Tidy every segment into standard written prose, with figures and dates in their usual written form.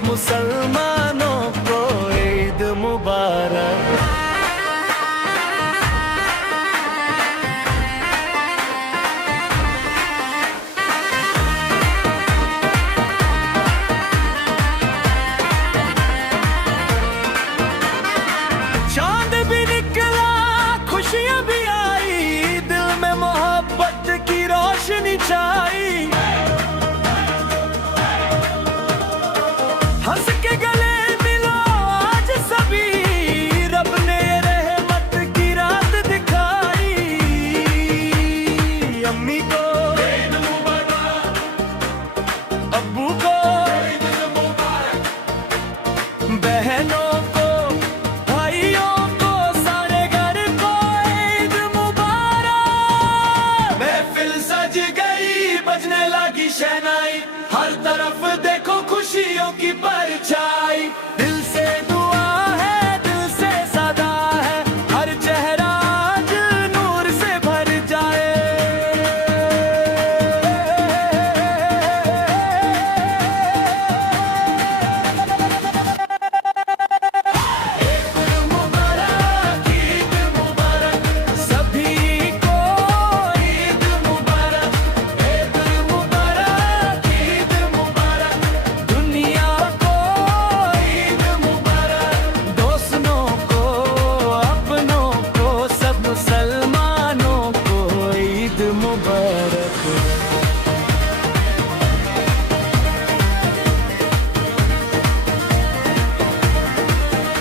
मुसलमानों को ईद मुबारक। चांद भी निकला, खुशियां भी आई, दिल में मोहब्बत की रोशनी छाई। हंस के गले मिलो आज सभी, रब ने रहमत की रात दिखाई। अम्मी को ईद मुबारक, अब्बू को ईद मुबारक, बहनों को, भाइयों को, सारे घर को ईद मुबारक। महफिल सज गई, बजने लगी शहनाई, हर तरफ देखो खुशियों की परछाई। दिल से दुआ है, दिल से सदा है, हर चेहरा आज नूर से भर जाए। ईद मुबारक, ईद मुबारक, सभी को ईद मुबारक। ईद मुबारक, ईद मुबारक, दुनिया को ईद मुबारक, दोस्तों को, अपनों को, सब मुसलमानों को ईद मुबारक।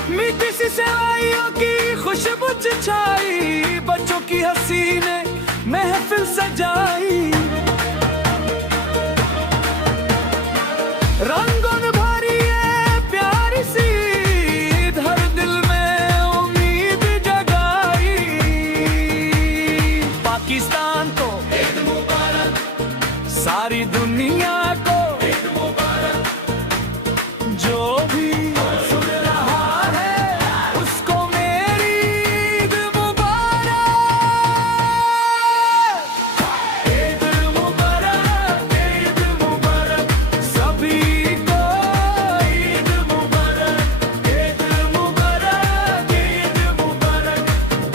मीठी सी सेवाइयों की खुशबू छाई, बच्चों की हंसी ने महफिल सजाई। रंगों भरी है प्यारी सी ईद, हर दिल में उम्मीद जगाई। पाकिस्तान को ईद मुबारक, सारी दुनिया को ईद मुबारक, जो भी सुन रहा है उसको मेरी ईद मुबारक। ईद मुबारक, ईद मुबारक, सभी को ईद मुबारक। ईद मुबारक, ईद मुबारक,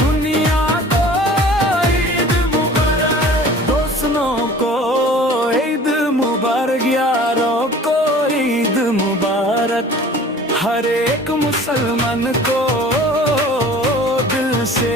दुनिया को ईद मुबारक, दोस्तों को ईद मुबारक, यारों को ईद मुबारक। हर एक मुसलमान को दिल से